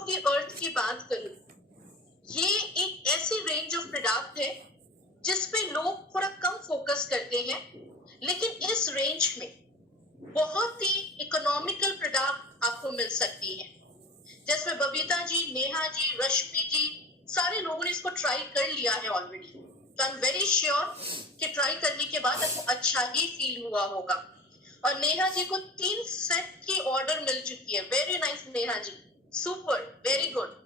Of the अर्थ की बात करूं, ये एक ऐसी रेंज ऑफ प्रोडक्ट है जिसपे लोग थोड़ा कम फोकस करते हैं, लेकिन इस रेंज में बहुत ही इकोनॉमिकल प्रोडक्ट आपको मिल सकती है। जैसे बबीता जी, नेहा जी, रश्मि जी, सारे लोगों ने इसको ट्राई कर लिया है ऑलरेडी, तो आई एम वेरी श्योर कि ट्राई करने के बाद आपको अच्छा ही फील हुआ होगा। और नेहा जी को 3 सेट की ऑर्डर मिल चुकी है। Very nice Neha ji, super, very good.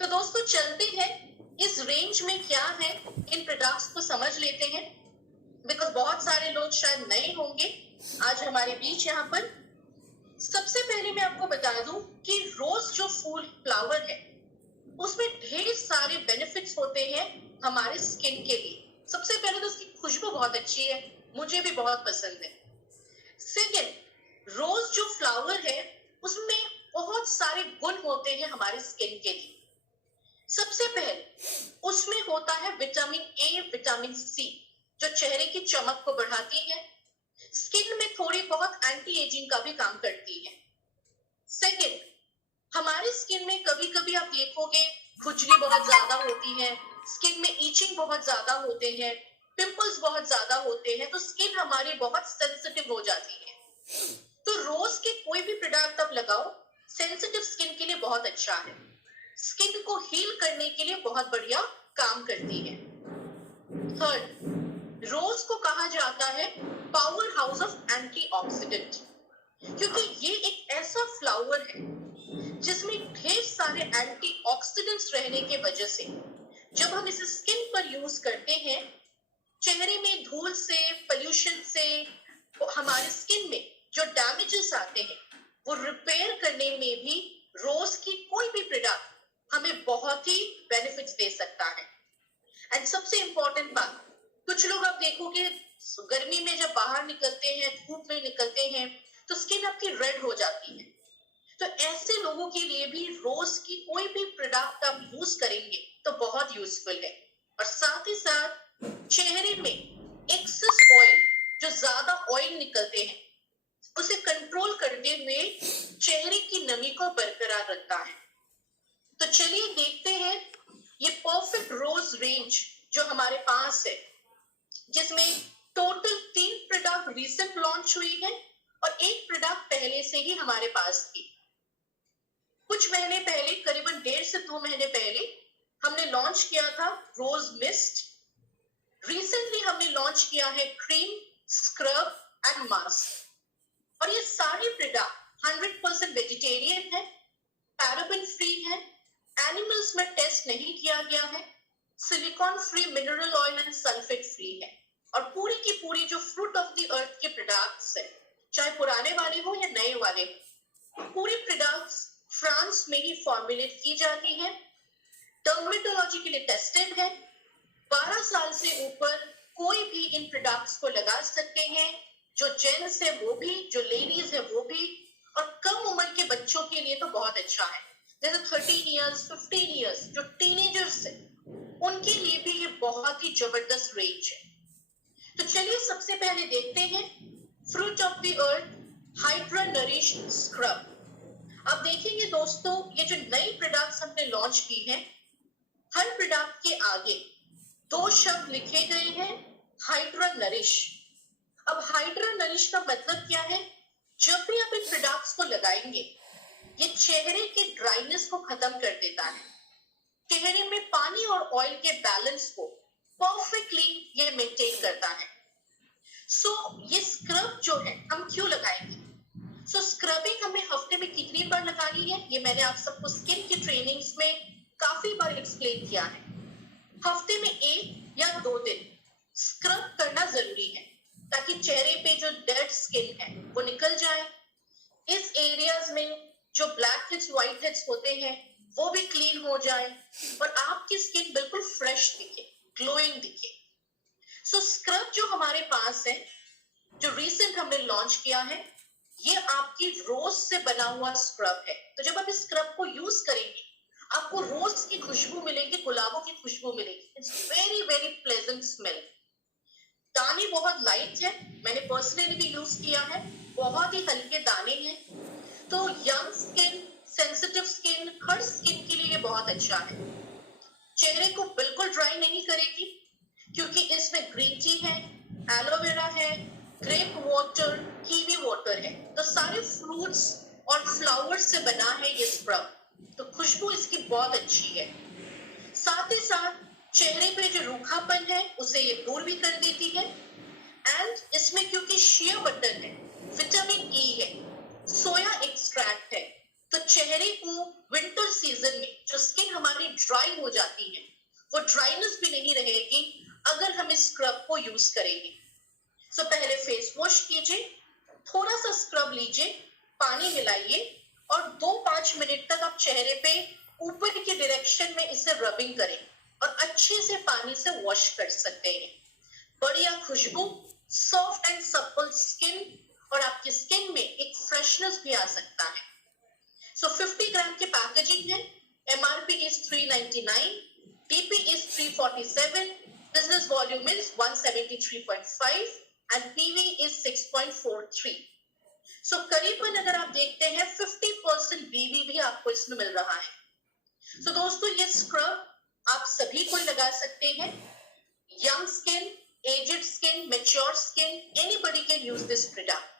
तो दोस्तों चलते हैं, इस रेंज में क्या है इन प्रोडक्ट्स को समझ लेते हैं, बिकॉज बहुत सारे लोग शायद नए होंगे आज हमारे बीच यहाँ पर। सबसे पहले मैं आपको बता दूं कि रोज जो फूल फ्लावर है उसमें ढेर सारे बेनिफिट्स होते हैं हमारे स्किन के लिए। सबसे पहले तो उसकी खुशबू बहुत अच्छी है, मुझे भी बहुत पसंद है। सेकेंड, रोज जो फ्लावर है उसमें बहुत सारे गुण होते हैं हमारे स्किन के लिए। सबसे पहले उसमें होता है विटामिन ए, विटामिन सी, जो चेहरे की चमक को बढ़ाती है, स्किन में थोड़ी बहुत एंटी एजिंग का भी काम करती है। सेकेंड, हमारे स्किन में कभी कभी आप देखोगे खुजली बहुत ज्यादा होती है, स्किन में ईचिंग बहुत ज्यादा होते हैं, पिंपल्स बहुत ज्यादा होते हैं, तो स्किन हमारी बहुत सेंसिटिव हो जाती है। तो रोज के कोई भी प्रोडक्ट आप लगाओ, सेंसिटिव स्किन के लिए बहुत अच्छा है, स्किन को हील करने के लिए बहुत बढ़िया काम करती है। थर्ड, रोज को कहा जाता है पावर हाउस ऑफ एंटीऑक्सीडेंट, क्योंकि ये एक ऐसा फ्लावर है जिसमें ढेर सारे एंटीऑक्सीडेंट्स रहने के वजह से जब हम इसे स्किन पर यूज करते हैं, चेहरे में धूल से, पोल्यूशन से हमारे स्किन में जो डैमेजेस आते हैं वो रिपेयर करने में भी रोज की कोई भी प्रोडक्ट हमें बहुत ही बेनिफिट्स दे सकता है। एंड सबसे इंपॉर्टेंट बात, कुछ लोग आप देखोगे गर्मी में जब बाहर निकलते हैं, धूप में निकलते हैं, तो स्किन आपकी रेड हो जाती है। तो ऐसे लोगों के लिए भी रोज की कोई भी प्रोडक्ट आप यूज करेंगे तो बहुत यूजफुल है। और साथ ही साथ चेहरे में एक्सेस ऑयल, जो ज्यादा ऑयल निकलते हैं, उसे कंट्रोल करते हुए चेहरे की नमी को बरकरार रखता है। तो चलिए देखते हैं ये परफेक्ट रोज रेंज जो हमारे पास है, जिसमें टोटल 3 प्रोडक्ट रिसेंट लॉन्च हुई है और एक प्रोडक्ट पहले से ही हमारे पास थी। कुछ महीने पहले, करीबन 1.5 से 2 महीने पहले हमने लॉन्च किया था रोज मिस्ट। रिसेंटली हमने लॉन्च किया है क्रीम, स्क्रब एंड मास्क। और ये सारे प्रोडक्ट 100% वेजिटेरियन है, पैराबेन फ्री है, एनिमल्स में टेस्ट नहीं किया गया है, silicon free, mineral oil and sulphate free है। और पूरी की पूरी जो फ्रूट ऑफ द अर्थ के प्रोडक्ट्स है, चाहे पुराने वाले हो या नए वाले हो, पूरी प्रोडक्ट्स फ्रांस में ही फॉर्मुलेट की जाती है, डर्मेटोलॉजी के लिए टेस्टेड है। 12 साल से ऊपर कोई भी इन प्रोडक्ट्स को लगा सकते हैं, जो जेंट्स है वो भी, जो लेडीज है वो भी, और कम उम्र के बच्चों के लिए तो बहुत अच्छा है, जैसे 13 इयर्स, 15 इयर्स, जो टीनेजर्स है उनके लिए भी ये बहुत ही जबरदस्त रेंज है। तो चलिए सबसे पहले देखते हैं fruit of the earth hydra nourish scrub. अब देखेंगे दोस्तों, ये जो नई प्रोडक्ट्स हमने लॉन्च की है, हर प्रोडक्ट के आगे 2 शब्द लिखे गए हैं, हाइड्रा नरिश। अब हाइड्रा नरिश का मतलब क्या है? जब भी आप इन प्रोडक्ट्स को लगाएंगे, ये चेहरे के ड्राइनेस को खत्म कर देता है, चेहरे में पानी और ऑयल के बैलेंस को परफेक्टली ये मेंटेन करता है। सो ये स्क्रब जो है हम क्यों लगाएंगे? सो स्क्रबिंग हमें हफ्ते में कितनी बार लगानी है, ये मैंने आप सबको स्किन की ट्रेनिंग्स में काफी बार एक्सप्लेन किया है। हफ्ते में 1 या 2 दिन स्क्रब करना जरूरी है, ताकि चेहरे पे जो डेड स्किन है वो निकल जाए, इस एरियाज में जो ब्लैक हेड्स, व्हाइट हेड्स होते हैं वो भी क्लीन हो जाए और आपकी स्किन बिल्कुल फ्रेश दिखे, ग्लोइंग दिखे। सो स्क्रब जो हमारे पास है, जो रिसेंट हमने लॉन्च किया है, ये आपकी रोज से बना हुआ स्क्रब है। तो जब आप इस स्क्रब को यूज करेंगे, आपको रोज की खुशबू मिलेगी, गुलाबों की खुशबू मिलेगी। It's very very pleasant smell. दाने बहुत लाइट है, मैंने पर्सनली भी यूज किया है, बहुत ही हल्के दाने हैं। तो young skin, sensitive skin, oil हर स्किन के लिए ये बहुत अच्छा है। चेहरे को बिल्कुल ड्राई नहीं करेगी क्योंकि इसमें ग्रीन टी है, एलोवेरा है, ग्रेप वाटर, कीवी वाटर है, तो सारे फ्रूट्स और फ्लावर्स से बना है ये स्क्रब, तो खुशबू इसकी बहुत अच्छी है। साथ ही साथ चेहरे पे जो रूखापन है उसे ये दूर भी कर देती है। एंड इसमें क्योंकि शिया बटर है, विटामिन ई है, सोया एक्सट्रैक्ट है, तो चेहरे को विंटर सीजन में जो स्किन हमारी ड्राई हो जाती है वो ड्राइनेस भी नहीं रहेगी अगर हम इस स्क्रब को यूज करेंगे। सो पहले फेस वॉश कीजिए, थोड़ा सा स्क्रब लीजिए, पानी मिलाइए और 2-5 मिनट तक आप चेहरे पे ऊपर की डायरेक्शन में इसे रबिंग करें और अच्छे से पानी से वॉश कर सकते हैं। बढ़िया खुशबू, सॉफ्ट एंड सपल स्किन और आपकी स्किन में एक फ्रेशनेस भी आ सकता है। सो 50 ग्राम की पैकेजिंग है, MRP is $399, DP is $347, business volume is 173.5 and PV is 6.43. सो करीबन अगर आप देखते हैं 50% BV भी आपको इसमें मिल रहा है। सो दोस्तों ये स्क्रब आप सभी को लगा सकते हैं, young skin, aged skin, mature skin, anybody can use this product.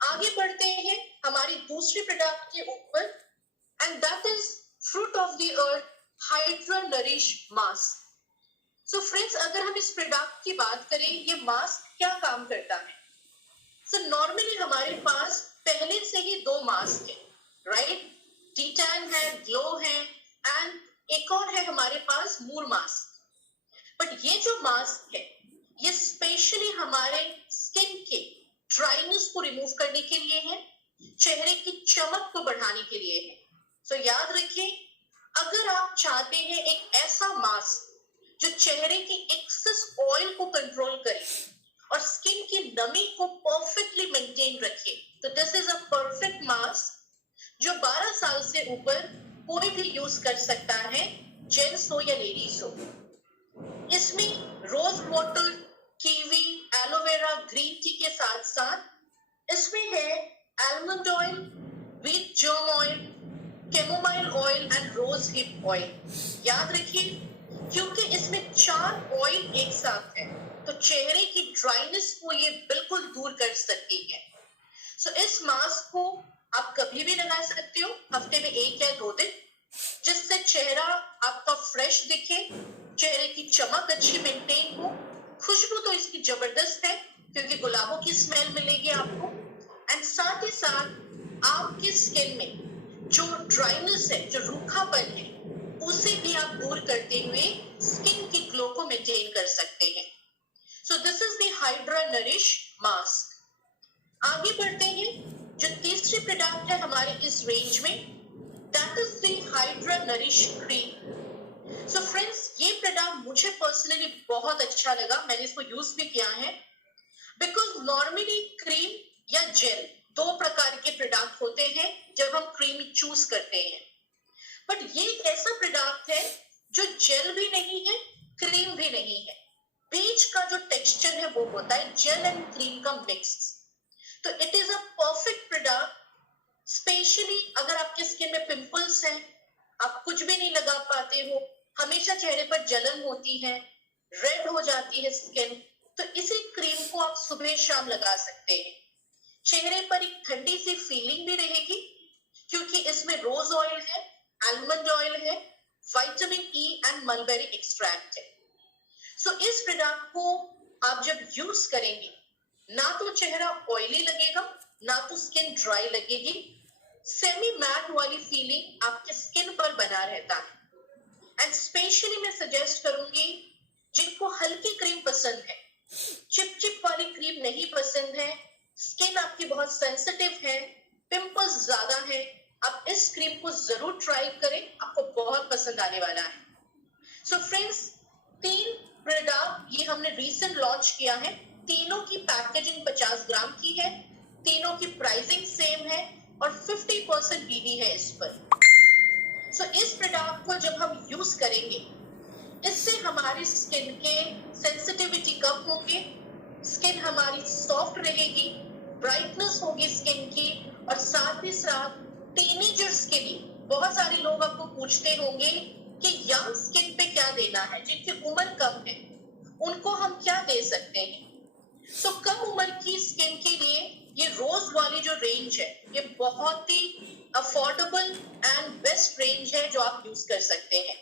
आगे बढ़ते हैं हमारी दूसरी प्रोडक्ट के ऊपर and that is fruit of the earth hydra nourish mask. So friends अगर हम इस प्रोडक्ट की बात करें, ये मास्क क्या काम करता है? सो नॉर्मली हमारे पास पहले से ही 2 मास्क है, राइट? टी-टैन है, ग्लो है एंड एक और है हमारे पास मूर मास्क। बट ये जो मास्क है ये स्पेशली हमारे स्किन के ड्राइनेस को रिमूव करने के लिए है, चेहरे की चमक को बढ़ाने के लिए है। सो याद रखिए, अगर आप चाहते हैं एक ऐसा मास्क जो चेहरे की एक्सेस ऑयल को कंट्रोल करे और स्किन की नमी को परफेक्टली मेंटेन रखे, तो this is a perfect mask जो 12 साल से ऊपर कोई भी यूज कर सकता है, जेंट्स हो या लेडीज हो। इसमें rose water, kiwi, aloe vera, green tea के साथ साथ इसमें है almond oil, wheat germ oil, chamomile oil and rose hip oil. याद रखिए क्योंकि इसमें 4 ऑयल एक साथ है तो चेहरे की ड्राइनेस को ये बिल्कुल दूर कर सकती है। सो इस मास्क को आप कभी भी लगा सकते हो, हफ्ते में 1 या 2 दिन, जिससे चेहरा आपका फ्रेश दिखे, चेहरे की चमक अच्छी मेंटेन हो। खुशबू तो इसकी जबरदस्त है क्योंकि गुलाबों की स्मेल मिलेगी आपको एंड साथ ही साथ आपकी स्किन में जो ड्राइनेस है, जो रूखापन है, उसे भी आप दूर करते हुए स्किन की ग्लो को मेंटेन कर सकते हैं। So this is the hydra nourish mask. आगे बढ़ते हैं, जो तीसरी प्रोडक्ट है हमारे इस रेंज में, that is the hydra nourish cream. So friends ये प्रोडक्ट मुझे पर्सनली बहुत अच्छा लगा, मैंने इसको यूज भी किया है। बिकॉज नॉर्मली क्रीम या जेल 2 प्रकार के प्रोडक्ट होते हैं जब हम क्रीम चूज करते हैं, बट ये एक ऐसा प्रोडक्ट है जो जेल भी नहीं है, क्रीम भी नहीं है, बीच का जो टेक्सचर है वो होता है जेल एंड क्रीम का मिक्स। तो it is a perfect product, specially अगर आपके स्किन में पिंपल्स हैं, आप कुछ भी नहीं लगा पाते हो, हमेशा चेहरे पर जलन होती है, रेड हो जाती है स्किन, तो इसी क्रीम को आप सुबह शाम लगा सकते हैं। चेहरे पर एक ठंडी सी फीलिंग भी रहेगी क्योंकि इसमें रोज ऑयल है, आलमंड ऑयल है, vitamin E and mulberry extract है। सो इस प्रोडक्ट को आप जब यूज करेंगे, ना तो चेहरा ऑयली लगेगा, ना तो स्किन ड्राई लगेगी, सेमी मैट वाली फीलिंग आपके स्किन पर बना रहता है। एंड स्पेशली मैं सजेस्ट करूंगी जिनको हल्की क्रीम पसंद है, चिप वाली क्रीम नहीं पसंद है, स्किन आपकी बहुत सेंसिटिव है, पिंपल्स ज्यादा है, आप इस क्रीम को जरूर ट्राई करें, आपको बहुत पसंद आने वाला है। सो फ्रेंड्स 3 प्रोडक्ट ये हमने रिसेंट लॉन्च किया है, तीनों की पैकेजिंग 50 ग्राम की है, तीनों की प्राइसिंग सेम है और 50% BV है इस पर। सो इस प्रोडक्ट को जब हम यूज करेंगे, इससे हमारी स्किन के सेंसिटिविटी कम होगी, स्किन हमारी सॉफ्ट रहेगी, ब्राइटनेस होगी स्किन की और साथ ही साथ टीनेजर्स के लिए बहुत सारे लोग आपको पूछते होंगे कि यंग स्किन पे क्या देना है, जिनकी उम्र कम है उनको हम क्या दे सकते हैं। तो कम उम्र की स्किन के लिए ये रोज वाली जो रेंज है ये बहुत ही अफोर्डेबल एंड बेस्ट रेंज है जो आप यूज कर सकते हैं।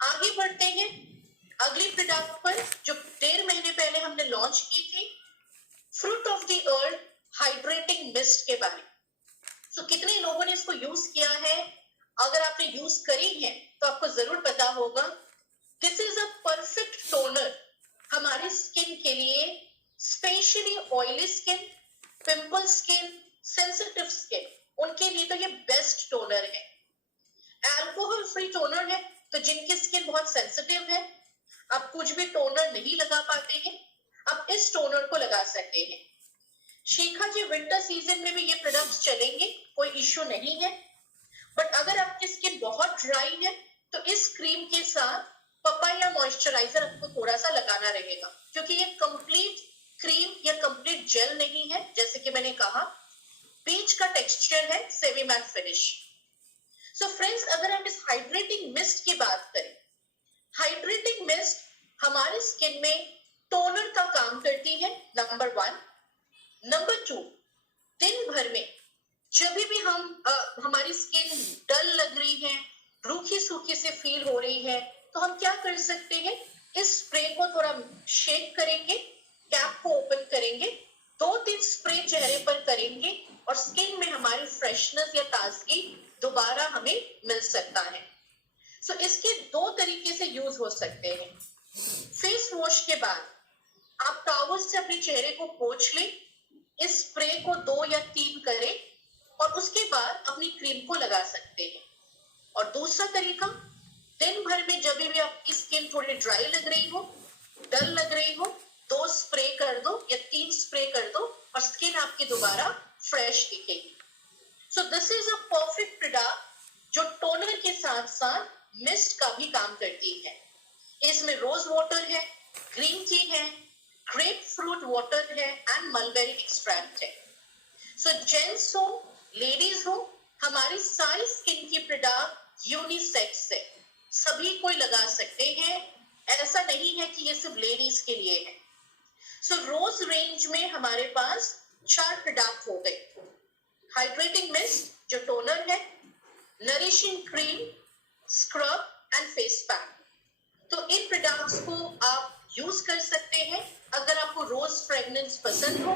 आगे बढ़ते हैं अगली प्रोडक्ट पर जो 1.5 महीने पहले हमने लॉन्च की थी, fruit of the earth hydrating mist के बारे में। तो कितने लोगों ने इसको यूज किया है? अगर आपने यूज करी है तो आपको जरूर पता होगा this is a perfect toner हमारी स्किन के लिए, specially oily skin, pimple skin, sensitive skin, उनके लिए तो ये बेस्ट टोनर है। अल्कोहल फ्री टोनर है, तो जिनकी स्किन बहुत सेंसिटिव है, आप कुछ भी टोनर नहीं लगा पाते हैं, आप इस टोनर को लगा सकते हैं। शिखा जी, विंटर सीजन में भी ये प्रोडक्ट्स चलेंगे, कोई इश्यू नहीं है। बट अगर आपकी स्किन बहुत ड्राई है तो इस क्रीम के साथ पपाया मॉइस्चराइजर आपको थोड़ा सा लगाना रहेगा, क्योंकि ये कंप्लीट क्रीम या कंप्लीट जेल नहीं है। जैसे कि मैंने कहा, बीच का टेक्सचर है, सेमी मैट फिनिश। सो फ्रेंड्स, अगर हम इस हाइड्रेटिंग मिस्ट की बात करें, हाइड्रेटिंग मिस्ट हमारी स्किन में टोनर का काम करती है, नंबर 1। नंबर 2, दिन भर में जब भी हमारी स्किन डल लग रही है, रूखी सूखी से फील हो रही है, तो हम क्या कर सकते हैं, इस स्प्रे को थोड़ा शेक करेंगे, कैप को ओपन करेंगे, 2-3 स्प्रे चेहरे पर करेंगे और स्किन में हमारी फ्रेशनेस या ताजगी दोबारा हमें मिल सकता है। सो इसके 2 तरीके से यूज हो सकते हैं। फेस वॉश के बाद आप टॉवल से अपने चेहरे को पोंछ लें, इस स्प्रे को 2 या 3 करें और उसके बाद अपनी क्रीम को लगा सकते हैं। और दूसरा तरीका, दिन भर में जब भी आपकी स्किन थोड़ी ड्राई लग रही हो, डल लग रही हो, 2 स्प्रे कर दो या 3 स्प्रे कर दो और स्किन आपकी दोबारा फ्रेश दिखेगी। So this is a perfect product जो टोनर के साथ साथ मिस्ट का भी काम करती है। इसमें रोज वाटर है, ग्रीन टी है, ग्रेप फ्रूट वाटर है एंड मलबेरी एक्सट्रैक्ट है। सो जेंट्स हो, लेडीज हो, हमारी सारी स्किन की प्रोडक्ट यूनिसेक्स है, सभी कोई लगा सकते हैं। ऐसा नहीं है कि ये सिर्फ लेडीज के लिए है। सो रोज रेंज में हमारे पास 4 प्रोडक्ट हो गए, हाइड्रेटिंग मिस्ट जो टोनर है, nourishing cream, scrub and face pack. तो इन प्रोडक्ट्स को आप यूज कर सकते हैं अगर आपको रोज फ्रेग्रेंस पसंद हो,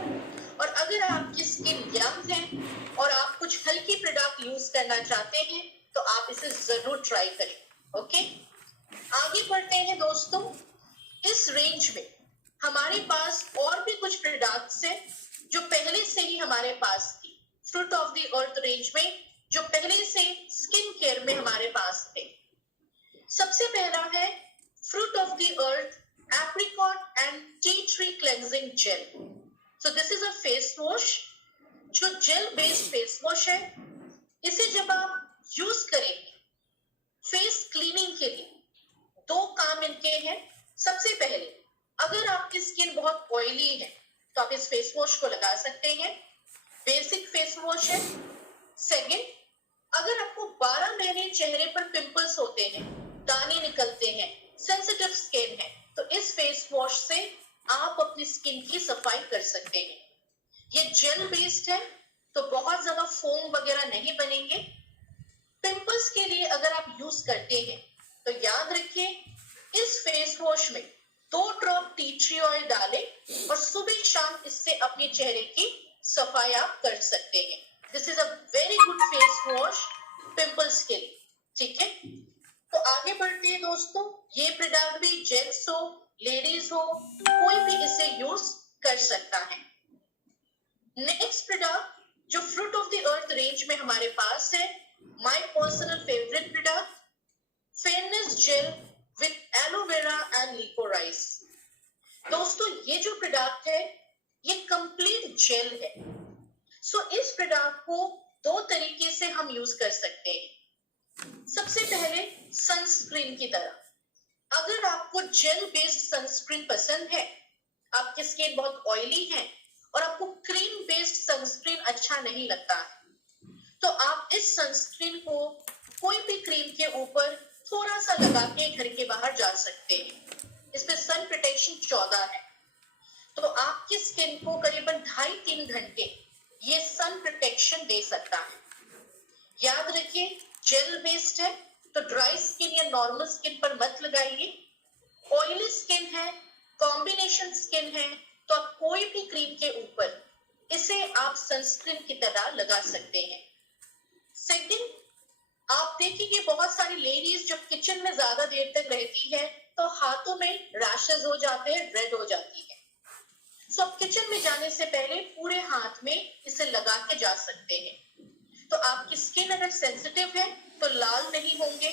और अगर आपकी स्किन यंग है और आप कुछ हल्की प्रोडक्ट यूज करना चाहते हैं तो आप इसे जरूर ट्राई करें। ओके, आगे बढ़ते हैं दोस्तों। इस रेंज में हमारे पास और भी कुछ प्रोडक्ट्स हैं जो पहले से ही हमारे पास थी, fruit of the earth range में, जो पहले से स्किन केयर में हमारे पास थे। सबसे पहला है fruit of the earth apricot and tea tree cleansing gel. So this is a face wash जो जेल बेस्ड फेस वॉश है। इसे जब आप यूज करेंगे फेस क्लीनिंग के लिए, 2 काम इनके हैं। सबसे पहले, अगर आपकी स्किन बहुत ऑयली है तो आप इस फेस वॉश को लगा सकते हैं, बेसिक फेस वॉश है। सेकेंड, अगर आपको 12 महीने चेहरे पर पिंपल्स होते हैं, दाने निकलते हैं, सेंसिटिव स्किन है, तो इस फेस वॉश से आप अपनी स्किन की सफाई कर सकते हैं। ये जेल बेस्ड है तो बहुत ज्यादा फोम वगैरह नहीं बनेंगे। पिंपल्स के लिए अगर आप यूज करते हैं तो याद रखिए, इस फेस वॉश में 2 ड्रॉप टी ट्री ऑयल डालें और सुबह शाम इससे अपने चेहरे की सफाई आप कर सकते हैं। This is a very good face wash pimples के लिए। ठीक है, तो आगे बढ़ते हैं दोस्तों। ये प्रोडक्ट भी जेंट्स हो, लेडीज हो, कोई भी इसे यूज कर सकता है। नेक्स्ट प्रोडक्ट जो fruit of the earth range में हमारे पास है, my personal favourite product, fairness gel with aloe vera and liquorice. दोस्तों, ये जो प्रोडक्ट है ये कंप्लीट जेल है। सो इस प्रोडक्ट को 2 तरीके से हम यूज कर सकते हैं। सबसे पहले सनस्क्रीन की तरह, अगर आपको जेल बेस्ड सनस्क्रीन पसंद है, आपकी स्किन बहुत ऑयली है और आपको क्रीम बेस्ड सनस्क्रीन अच्छा नहीं लगता है, तो आप इस सनस्क्रीन को कोई भी क्रीम के ऊपर थोड़ा सा लगा के घर के बाहर जा सकते हैं। इसमें सन प्रोटेक्शन 14 है, तो आपकी स्किन को करीबन 2.5-3 घंटे ये सन प्रोटेक्शन दे सकता है। याद रखिए, जेल बेस्ड है, तो ड्राई स्किन या नॉर्मल स्किन पर मत लगाइए। ऑयली स्किन है, कॉम्बिनेशन स्किन है, तो आप कोई भी क्रीम के ऊपर इसे आप सनस्क्रीन की तरह लगा सकते हैं। सेकंड, आप देखेंगे बहुत सारी लेडीज जब किचन में ज्यादा देर तक रहती है तो हाथों में रैशेस हो जाते हैं, रेड हो जाती है। सो आप किचन में जाने से पहले पूरे हाथ में इसे लगा के जा सकते हैं। तो आपकी स्किन अगर सेंसिटिव है तो लाल नहीं होंगे,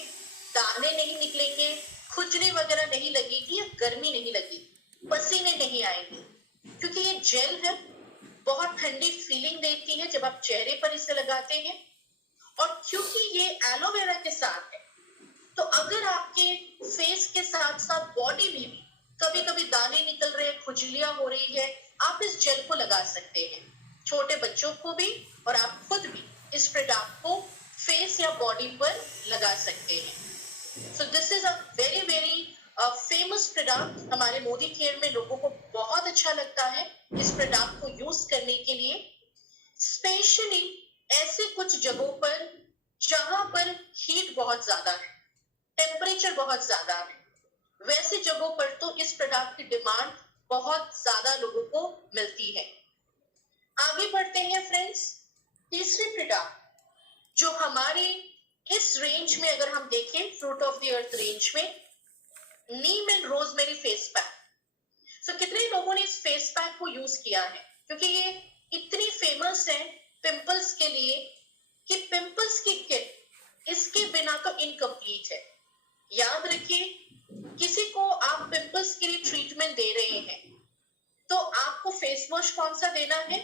दाने नहीं निकलेंगे, खुजली वगैरह नहीं लगेगी या गर्मी नहीं लगेगी, पसीने नहीं आएंगे, क्योंकि ये जेल है, बहुत ठंडी फीलिंग देती है जब आप चेहरे पर इसे लगाते हैं। और क्योंकि ये एलोवेरा के साथ है, तो अगर आपके फेस के साथ साथ बॉडी में भी कभी कभी दाने निकल रहे हैं, खुजलियां हो रही है, आप इस जेल को लगा सकते हैं। छोटे बच्चों को भी और आप खुद भी इस प्रोडक्ट को फेस या बॉडी पर लगा सकते हैं। So this is a very very famous product. हमारे मोदी केयर में लोगों को बहुत अच्छा लगता है इस प्रोडक्ट को यूज करने के लिए, स्पेशली ऐसे कुछ जगहों पर जहां पर हीट बहुत ज्यादा है, टेम्परेचर बहुत ज्यादा है, वैसे जगहों पर तो इस प्रोडक्ट की डिमांड बहुत ज्यादा लोगों को मिलती है। आगे बढ़ते हैं फ्रेंड्स। तीसरी प्रोडक्ट जो हमारे इस रेंज में अगर हम देखें, fruit of the earth range में, नीम एंड रोजमेरी फेस पैक। सो कितने लोगों ने इस फेस पैक को यूज किया है, क्योंकि ये इतनी फेमस है पिंपल्स के लिए कि पिंपल्स की किट इसके बिना तो इनकम्प्लीट है। याद रखिए, किसी को आप पिंपल्स के लिए ट्रीटमेंट दे रहे हैं तो आपको फेस वॉश कौन सा देना है,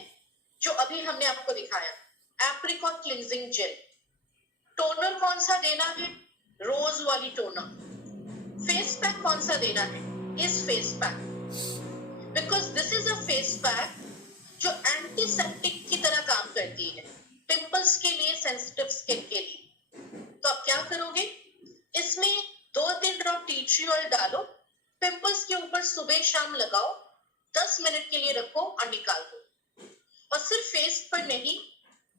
जो अभी हमने आपको दिखाया, एप्रिकॉट क्लिंजिंग जेल। टोनर कौन सा देना है, रोज वाली टोनर। फेस पैक कौन सा देना है, इस face pack, because this is a face pack जो एंटीसेप्टिक की तरह काम करती है पिंपल्स के लिए, सेंसिटिव स्किन के लिए। तो आप क्या करोगे, इसमें 2-3 ड्रॉप टी ट्री ऑयल डालो, पिंपल्स के ऊपर सुबह शाम लगाओ, 10 मिनट के लिए रखो और निकाल दो। और सिर्फ फेस पर नहीं,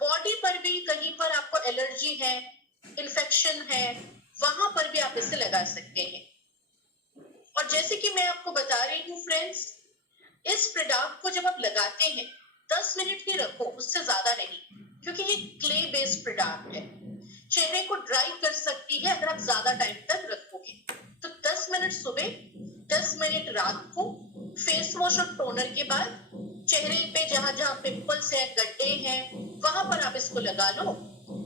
बॉडी पर भी कहीं पर आपको एलर्जी है, इन्फेक्शन है, वहां पर भी आप इसे लगा सकते हैं। और जैसे कि मैं आपको बता रही हूँ फ्रेंड्स, इस प्रोडक्ट को जब आप लगाते हैं 10 मिनट ही रखो, उससे ज्यादा नहीं, क्योंकि ये क्ले बेस्ड प्रोडक्ट है, चेहरे को ड्राई कर सकती है अगर आप ज्यादा टाइम तक रखोगे। तो 10 मिनट सुबह, 10 मिनट रात को, फेस वॉश और टोनर के बाद चेहरे पे जहां जहां पिंपल्स है, गड्ढे हैं, वहां पर आप इसको लगा लो।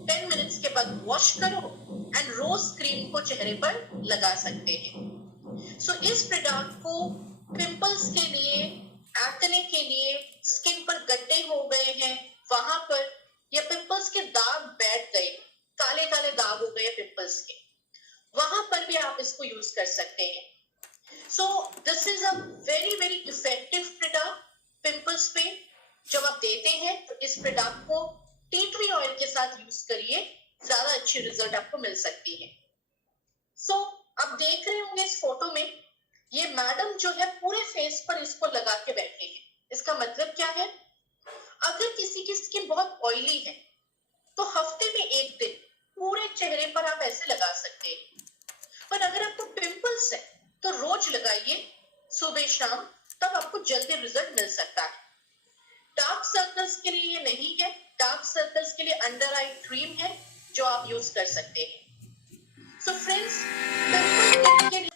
10 मिनट्स के बाद वॉश करो एंड रोज क्रीम को चेहरे पर लगा सकते हैं। सो इस प्रोडक्ट को पिंपल्स के लिए, एक्ने के लिए, स्किन पर गड्ढे हो गए हैं वहां पर, या पिंपल्स के दाग बैठ गए, काले काले दाग हो गए पिंपल्स के, वहां पर भी आप इसको यूज कर सकते हैं। So this is a very very effective product pimples पे। जब आप देते हैं तो इस प्रोडक्ट को टी ट्री ऑयल के साथ यूज करिए, ज्यादा अच्छी रिजल्ट आपको मिल सकती है। सो आप देख रहे होंगे इस फोटो में, ये मैडम जो है पूरे फेस पर इसको लगा के बैठे हैं। इसका मतलब क्या है, अगर किसी की स्किन बहुत ऑयली है तो हफ्ते में 1 दिन पूरे चेहरे पर आप ऐसे लगा सकते हैं। पर अगर आपको पिंपल्स है तो रोज लगाइए, सुबह शाम, तब आपको जल्दी रिजल्ट मिल सकता है। डार्क सर्कल्स के लिए ये नहीं है, डार्क सर्कल्स के लिए अंडर आई क्रीम है जो आप यूज कर सकते हैं। सो फ्रेंड्स, पिंपल के लिए